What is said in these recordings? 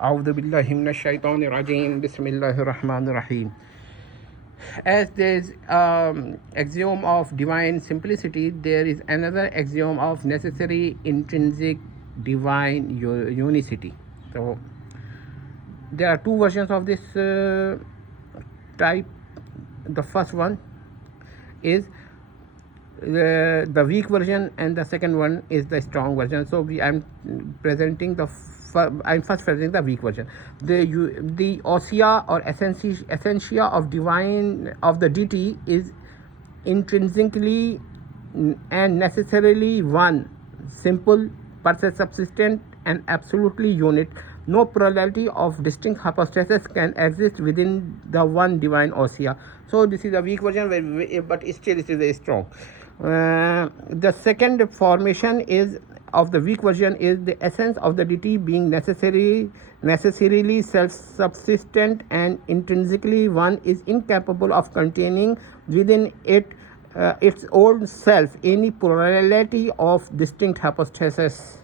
A'udhu billahi minash shaitanir rajeem. Bismillahir rahmanir rahim. As there is axiom of divine simplicity, there is another axiom of necessary intrinsic divine unicity. So there are two versions of this type. The first one is the weak version, and the second one is the strong version. So I'm first presenting the weak version. The Ousia or essentia of divine of the deity is intrinsically and necessarily one, simple, Perse subsistent, and absolutely unit. No plurality of distinct hypostases can exist within the one divine Ousia. So this is a weak version, but still it is a strong. The second formation is of the weak version is the essence of the deity being necessarily self-subsistent and intrinsically one, is incapable of containing within it its own self any plurality of distinct hypostases.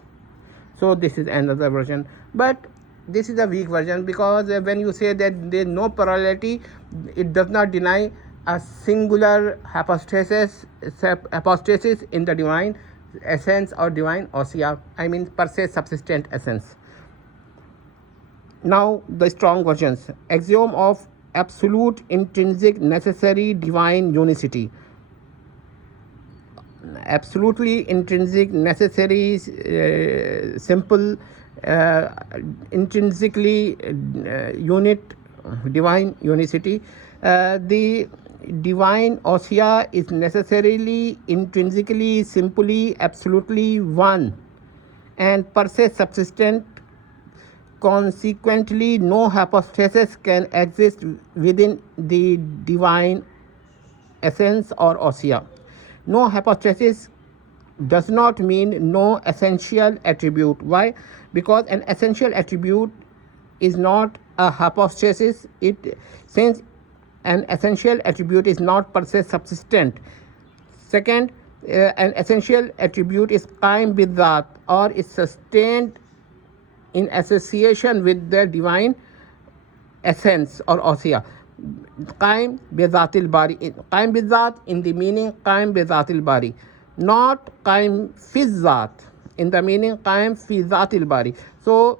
So this is another version, but this is a weak version, because when you say that there is no plurality, it does not deny a singular hypostasis in the divine essence or divine Ousia, I mean Perse subsistent essence. Now the strong versions. Axiom of absolute intrinsic necessary divine unicity. Absolutely intrinsic necessary simple intrinsically unit divine unicity. The divine Ousia is necessarily intrinsically simply absolutely one and Perse subsistent. Consequently, no hypostasis can exist within the divine essence or Ousia. No hypostasis does not mean no essential attribute. Why? Because an essential attribute is not a hypostasis. Since an essential attribute is not Perse subsistent. Second, an essential attribute is qaim bidhat, or is sustained in association with the divine essence or Ousia. Qaim bidhatil bari. Qaim bidhat in the meaning qaim bidhatil bari, not qaim fizzat in the meaning qaim fi zatil bari. So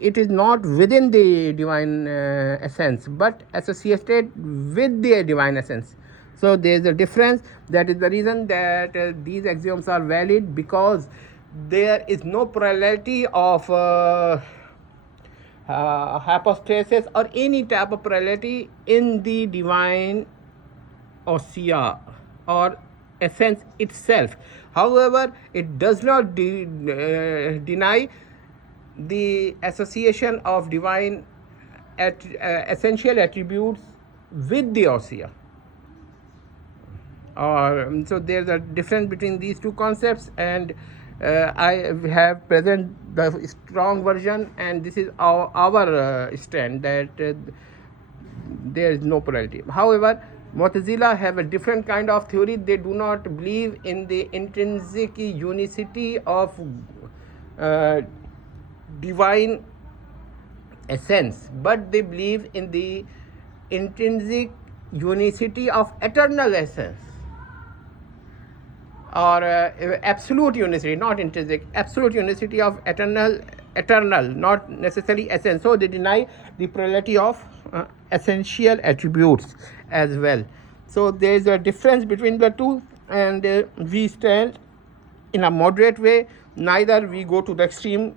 it is not within the divine essence, but associated with the divine essence. So there is a difference. That is the reason that these axioms are valid, because there is no plurality of hypostasis or any type of plurality in the divine Ousia or essence itself. However, it does not deny the association of divine essential attributes with the Ousia. So there's a difference between these two concepts, and I have present the strong version, and this is our stand that there is no plurality. However, Mu'tazila have a different kind of theory. They do not believe in the intrinsic unicity of divine essence, but they believe in the intrinsic unicity of eternal essence, or absolute unicity, not intrinsic, absolute unicity of eternal, not necessarily essence. So they deny the plurality of essential attributes as well. So there is a difference between the two, and we stand in a moderate way. Neither we go to the extreme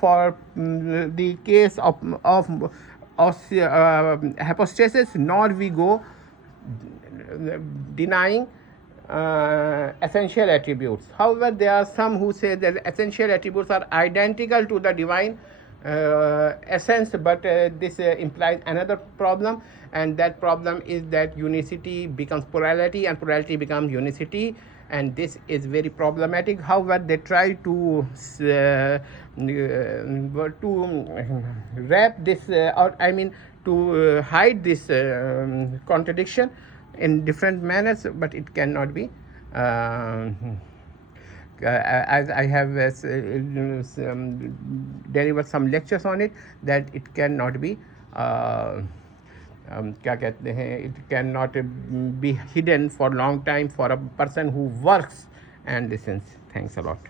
for the case of hypostasis, nor we go denying essential attributes. However, there are some who say that essential attributes are identical to the divine essence, but this implies another problem, and that problem is that unicity becomes plurality and plurality becomes unicity, and this is very problematic. However, they try to wrap this to hide this contradiction in different manners, but it cannot be as I have delivered some lectures on it, that it cannot be क्या कहते हैं, it cannot be hidden for long time for a person who works and listens. Thanks a lot.